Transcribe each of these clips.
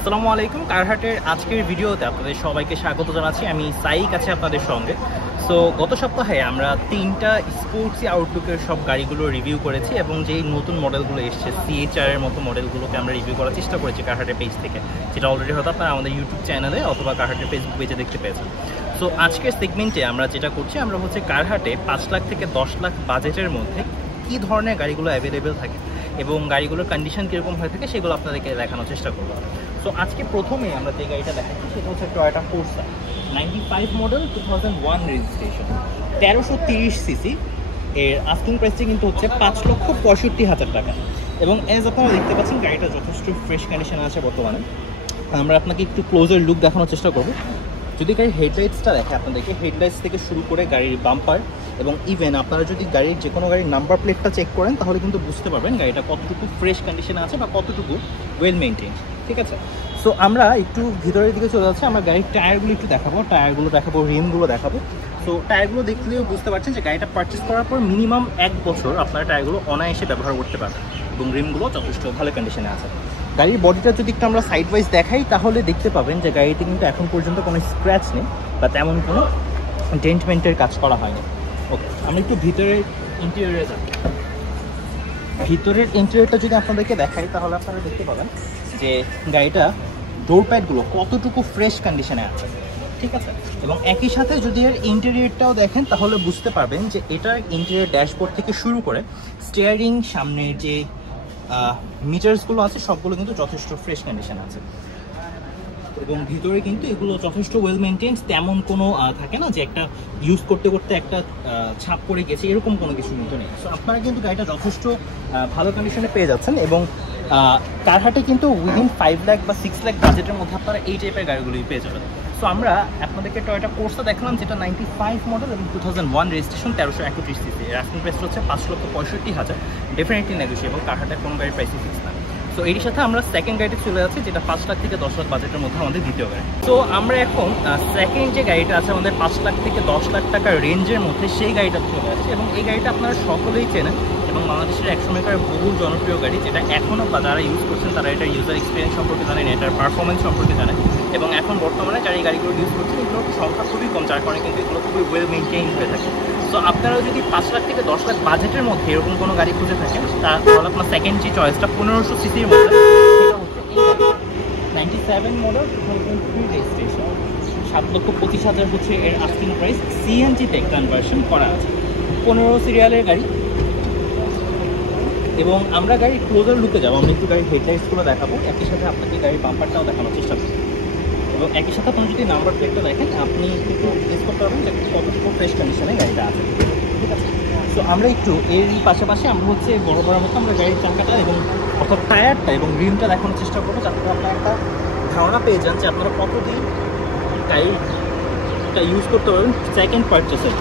আসসালামু আলাইকুম। কারহাটের আজকের ভিডিওতে আপনাদের সবাইকে স্বাগত জানাচ্ছি। আমি সাইক আছি আপনাদের সঙ্গে। সো গত সপ্তাহে আমরা 3টা স্পোর্টসি আউটলুকের সব গাড়িগুলো রিভিউ করেছি এবং যেই নতুন মডেলগুলো এসছে CHR এর মতো মডেলগুলোকে আমরা রিভিউ করার চেষ্টা করেছি কারহাটের পেজ থেকে, যেটা অলরেডি হয়তো আপনারা আমাদের ইউটিউব চ্যানেলে অথবা কারহাটের ফেসবুক পেজে দেখতে পেয়েছেন। সো আজকের সেগমেন্টে আমরা যেটা করছি, আমরা হচ্ছে কারহাটে 5 লাখ থেকে 10 লাখ বাজেটের মধ্যে কী ধরনের গাড়িগুলো অ্যাভেলেবেল থাকে এবং গাড়িগুলোর কন্ডিশন কীরকম হয়ে থাকে সেগুলো আপনাদেরকে দেখানোর চেষ্টা করবো। সো আজকে প্রথমে আমরা যে গাড়িটা দেখাচ্ছি সেটা হচ্ছে Toyota Forca 95 model 2001 registration 1330 CC. এর আস্কিং প্রাইসটি কিন্তু হচ্ছে 5,65,000 টাকা এবং এজ আপনারা দেখতে পাচ্ছেন গাড়িটা যথেষ্ট ফ্রেশ কন্ডিশনে আছে বর্তমানে। আমরা আপনাকে একটু ক্লোজার লুক দেখানোর চেষ্টা করবো। যদি গাড়ির হেডলাইটসটা দেখে আপনাদেরকে, হেডলাইটস থেকে শুরু করে গাড়ির বাম্পার এবং ইভেন আপনারা যদি গাড়ির যে কোনো গাড়ির নাম্বার প্লেটটা চেক করেন তাহলে কিন্তু বুঝতে পারবেন গাড়িটা কতটুকু ফ্রেশ কন্ডিশনে আছে বা কতটুকু ওয়েল মেনটেন। ঠিক আছে, সো আমরা একটু ভিতরের দিকে চলে যাচ্ছি। আমরা গাড়ির টায়ারগুলো একটু দেখাবো, রিমগুলো দেখাবো। সো টায়ারগুলো দেখলেও বুঝতে পারছেন যে গাড়িটা পারচেস করার পর মিনিমাম 1 বছর আপনারা টায়ারগুলো অনায়াসে ব্যবহার করতে পারবেন এবং রিমগুলো যথেষ্ট ভালো কন্ডিশনে আছে। গাড়ির বডিটা যদি একটু আমরা সাইড ওয়াইজ দেখাই তাহলে দেখতে পাবেন যে গাড়িতে কিন্তু এখন পর্যন্ত কোনো স্ক্র্যাচ নেই বা তেমন কোনো ডেন্টমেন্টের কাজ করা হয়নি। ওকে, আমরা একটু ভিতরের ইন্টেরিয়রে যাব। ভিতরের ইন্টেরিয়রটা যদি আপনাদেরকে দেখাই তাহলে আপনারা দেখতে পাবেন যে গাড়িটা ডোর প্যাডগুলো কতটুকু ফ্রেশ কন্ডিশনে আছে। ঠিক আছে, এবং একই সাথে যদি এর ইন্টেরিয়রটাও দেখেন তাহলে বুঝতে পারবেন যে এটার ইন্টেরিয়র ড্যাশবোর্ড থেকে শুরু করে স্টিয়ারিং, সামনের যে মিটার্সগুলো আছে সবগুলো কিন্তু যথেষ্ট ফ্রেশ কন্ডিশনে আছে এবং ভিতরে কিন্তু এগুলো যথেষ্ট ওয়েল মেনটেন্ড। তেমন কোনো থাকে না যে একটা ইউজ করতে করতে একটা ছাপ পড়ে গেছে, এরকম কোনো কিছু কিন্তু নেই। সো আপনারা কিন্তু গাড়িটা যথেষ্ট ভালো কন্ডিশনে পেয়ে যাচ্ছেন এবং কারহাটে কিন্তু উইদিন 5 লাখ বা 6 লাখ বাজেটের মধ্যে আপনারা এই টাইপের গাড়িগুলোই পেয়ে যাবেন। সো আমরা আপনাদেরকে টয়োটা ফোরসা দেখালাম যেটা 95 মডেল এবং 2001 রেজিস্ট্রেশন 1331 সিসি। এর আস্কিং প্রাইস হচ্ছে 5,65,000। ডেফিনেটলি নেগোশিয়েবল, কারহাটের কোনো গাড়ির প্রাইসই ফিক্স না। তো এর সাথে আমরা সেকেন্ড গাড়িতে চলে যাচ্ছি যেটা 5 লাখ থেকে 10 লাখ বাজেটের মধ্যে আমাদের দ্বিতীয় গাড়ি। তো আমরা এখন সেকেন্ড যে গাড়িটা আছে আমাদের 5 লাখ থেকে 10 লাখ টাকার রেঞ্জের মধ্যে, সেই গাড়িটা চলে আসছে এবং এই গাড়িটা আপনারা সকলেই চেনেন এবং বাংলাদেশের একসময়কার বহু জনপ্রিয় গাড়ি, যেটা এখনও বা যারা ইউজ করছেন তারা এটার ইউজার এক্সপিরিয়েন্স সম্পর্কে জানেন, এটার পারফরমেন্স সম্পর্কে জানেন এবং এখন বর্তমানে যারা এই গাড়িগুলো ইউজ করছেন এগুলোর সংখ্যা খুবই কম, যার কারণে কিন্তু এগুলো খুবই ওয়েল মেনটেইন হয়ে থাকে। সো আপনারাও যদি 5 লাখ থেকে 10 লাখ বাজেটের মধ্যে এরকম কোনো গাড়ি খুঁজে থাকেন তাহলে আপনার সেকেন্ড যে চয়েসটা 1500 সিসির মধ্যে, সেটা হচ্ছে এই গাড়ি 97 মডেল 2003 রেজিস্ট্রেশন 7,25,000 হচ্ছে এর আস্কিং প্রাইস। CNG তে কনভার্সন করা আছে, 15 সিরিয়ালের গাড়ি এবং আমরা গাড়ির ক্লোজার লুকে যাবো। আমরা একটু গাড়ির হেডলাইটসগুলো দেখাবো, একই সাথে আপনাকে গাড়ির বাম্পারটাও দেখানোর চেষ্টা করবো এবং একই সাথে আপনি যদি নাম্বার প্লেটটা দেখেন আপনি একটু গেস করতে পারবেন যে কতটুকু ফ্রেশ কন্ডিশনে গাড়িটা আছে। ঠিক আছে, তো আমরা একটু এরই পাশাপাশি আমরা হচ্ছে বড় মতো আমরা গাড়ির চাকাটা এবং অর্থাৎ টায়ারটা এবং রিমটা দেখানোর চেষ্টা করবো, যাতে আপনারা একটা ধারণা পেয়ে যান যে আপনারা কতদিন গাড়িটা ইউজ করতে পারবেন সেকেন্ড পারচেসের।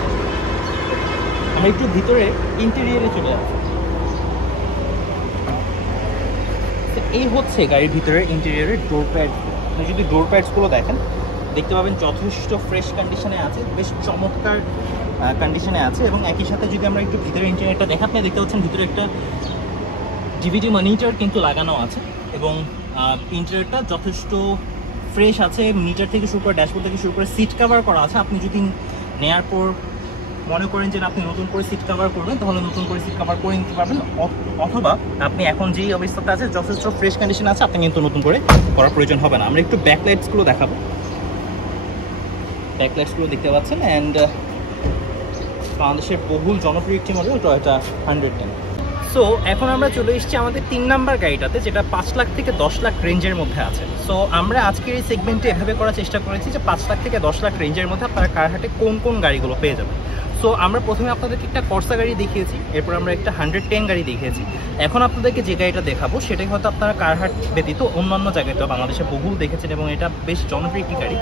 আমরা একটু ভিতরে ইন্টেরিয়রে চলে যাচ্ছি। এই হচ্ছে গাড়ির ভিতরে ইন্টেরিয়রের ডোর প্যাড। আপনি যদি ডোর প্যাডসগুলো দেখেন দেখতে পাবেন যথেষ্ট ফ্রেশ কন্ডিশনে আছে, বেশ চমৎকার কন্ডিশনে আছে এবং একই সাথে যদি আমরা একটু ভিতরে ইন্টেরিয়রটা দেখেন আপনি দেখতে পাচ্ছেন ভিতরে একটা DVD মনিটর কিন্তু লাগানো আছে এবং ইন্টেরিয়রটা যথেষ্ট ফ্রেশ আছে। মিটার থেকে শুরু করে ড্যাশবোর্ড থেকে শুরু করে সিট কভার করা আছে। আপনি যদি নেওয়ার পর মনে করেন যে আপনি নতুন করে সিট কভার করবেন তাহলে নতুন করে সিট কভার করে নিতে পারবেন, অথবা আপনি এখন যেই অবস্থাতে আছে যথেষ্ট ফ্রেশ কন্ডিশন আছে, আপনি কিন্তু নতুন করে করার প্রয়োজন হবে না। আমরা একটু ব্যাকলাইটসগুলো দেখাবো। ব্যাকলাইটসগুলো দেখতে পাচ্ছেন অ্যান্ড বাংলাদেশের বহুল জনপ্রিয় একটি মডেল টয়োটা 110। সো এখন আমরা চলে এসেছি আমাদের 3 নাম্বার গাড়িটাতে, যেটা 5 লাখ থেকে 10 লাখ রেঞ্জের মধ্যে আছে। সো আমরা আজকের এই সেগমেন্টে এভাবে করার চেষ্টা করেছি যে 5 লাখ থেকে 10 লাখ রেঞ্জের মধ্যে আপনারা কারহাটে কোন কোন গাড়িগুলো পেয়ে যাবেন। সো আমরা প্রথমে আপনাদেরকে একটা কর্সা গাড়ি দেখিয়েছি, এরপর আমরা একটা 110 গাড়ি দেখিয়েছি। এখন আপনাদেরকে যে গাড়িটা দেখাবো সেটাই হয়তো আপনারা কারহাট ব্যতীত অন্যান্য জায়গায় তো বাংলাদেশে বহু দেখেছেন এবং এটা বেশ জনপ্রিয় একটি গাড়ি।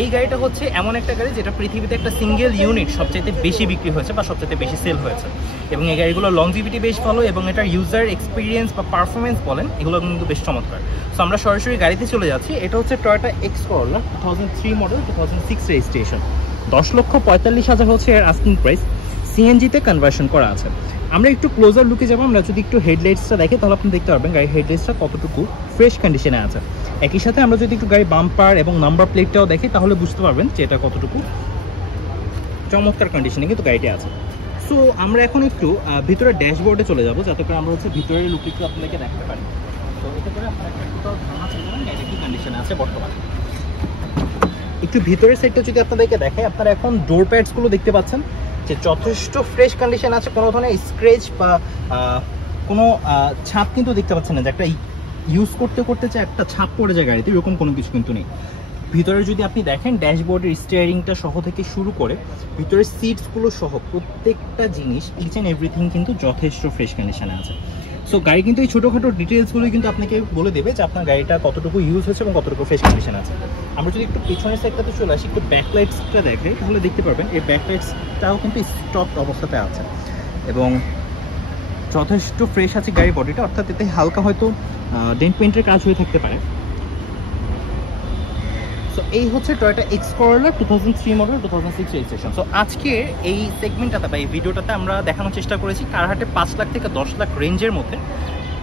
এই গাড়িটা হচ্ছে এমন একটা গাড়ি যেটা পৃথিবীতে একটা সিঙ্গেল ইউনিট সবচেয়ে বেশি বিক্রি হয়েছে বা সবচেয়ে বেশি সেল হয়েছে এবং এই গাড়িগুলোর লংজিভিটি বেশ ভালো এবং এটার ইউজার এক্সপিরিয়েন্স বা পারফরমেন্স বলেন এগুলো কিন্তু বেশ চমৎকার। সো আমরা সরাসরি গাড়িতে চলে যাচ্ছি। এটা হচ্ছে Toyota X Corolla 2003 model 2006 registration 10,45,000 হচ্ছে এর আস্কিং প্রাইস। সিএনজিতে কনভার্সন করা আছে। আমরা একটু ক্লোজার লুকে যাবো। আমরা যদি একটু হেডলাইটসটা দেখি তাহলে আপনি দেখতে পারবেন গাড়ির হেডলাইটসটা কতটুকু ফ্রেশ কন্ডিশনে আছে। একই সাথে আমরা যদি একটু গাড়ির বাম্পার এবং নাম্বার প্লেটটাও দেখি তাহলে বুঝতে পারবেন যে এটা কতটুকু চমৎকার কন্ডিশনে কিন্তু গাড়িটি আছে। সো আমরা এখন একটু ভিতরে ড্যাশবোর্ডে চলে যাবো, যাতে করে আমরা হচ্ছে ভিতরের লুক একটু আপনাদেরকে দেখাতে পারি। তো এতে করে আপনারা একটা ধারণা পেয়ে যাবেন গাড়িটা কি কন্ডিশনে আছে বর্তমানে। একটু ভিতরের সাইডটা যদি আপনাদেরকে দেখাই, আপনারা এখন ডোর প্যাডসগুলো দেখতে পাচ্ছেন যে যথেষ্ট ফ্রেশ কন্ডিশন আছে। কোনো ধরনের স্ক্র্যাচ বা কোনো ছাপ কিন্তু দেখতে পাচ্ছেন না, যে একটা ইউজ করতে করতে যে একটা ছাপ পড়ে যায় গাড়িতে, এরকম কোনো কিছু কিন্তু নেই। ভিতরে যদি আপনি দেখেন ড্যাশবোর্ডের স্টিয়ারিংটা সহ থেকে শুরু করে ভিতরের সিটসগুলো সহ প্রত্যেকটা জিনিস ইচ অ্যান্ড এভরিথিং কিন্তু যথেষ্ট ফ্রেশ কন্ডিশনে আছে। সো গাড়ি কিন্তু এই ছোটোখাটো ডিটেলসগুলো কিন্তু আপনাকে বলে দেবে যে আপনার গাড়িটা কতটুকু ইউজ হচ্ছে এবং কতটুকু ফ্রেশ কন্ডিশন আছে। আমরা যদি একটু পিছনের সাইডটাতে চলে আসি, একটু ব্যাকলাইটসটা দেখে তাহলে দেখতে পারবেন এই ব্যাকলাইটসটাও কিন্তু স্টপ অবস্থাতে আছে এবং যথেষ্ট ফ্রেশ আছে গাড়ির বডিটা, অর্থাৎ এতে হালকা হয়তো ডেন্ট পেইন্টের কাজ হয়ে থাকতে পারে। সো এই হচ্ছে Toyota X Corolla 2003 model 2006 registration. So আজকে এই সেগমেন্টটাতে বা এই ভিডিওটাতে আমরা দেখানোর চেষ্টা করেছি কারহাটে 5 লাখ থেকে 10 লাখ রেঞ্জের মধ্যে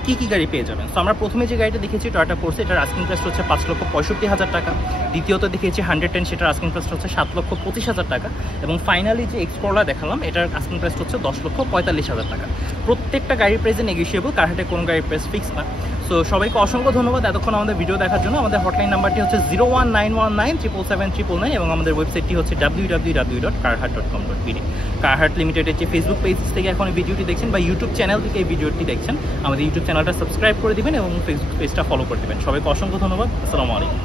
কী কী গাড়ি পেয়ে যাবেন। সো আমরা প্রথমে যে গাড়িটা দেখেছি টয়োটা ফোর্স, এটার আস্কিং প্রাইস হচ্ছে 5,65,000 টাকা। দ্বিতীয়ত দেখেছি 110, সেটার আস্কিং প্রাইস হচ্ছে 7,25,000 টাকা। এবং ফাইনালি যে এক্স করোলা দেখালাম এটার আস্কিং প্রাইস হচ্ছে 10,45,000 টাকা। প্রত্যেকটা গাড়ির প্রাইসে নেগোশিয়েবল, কারহাটে কোনো গাড়ির প্রাইস ফিক্স না। সো সবাইকে অসংখ্য ধন্যবাদ এতক্ষণ আমাদের ভিডিও দেখার জন্য। আমাদের হটলাইন নাম্বারটি হচ্ছে 01919777799 এবং আমাদের ওয়েবসাইটটি হচ্ছে www.carhat.com.bd। কারহাট লিমিটেডের যে ফেসবুক পেজ থেকে এখন এই ভিডিওটি দেখছেন বা ইউটিউব চ্যানেল থেকে এই ভিডিওটি দেখছেন, আমাদের ইউটিউব চ্যানেলটা সাবস্ক্রাইব করে দিবেন এবং ফেসবুক পেজটা ফলো করে দিবেন। সবাইকে অসংখ্য ধন্যবাদ। আসসালামু আলাইকুম।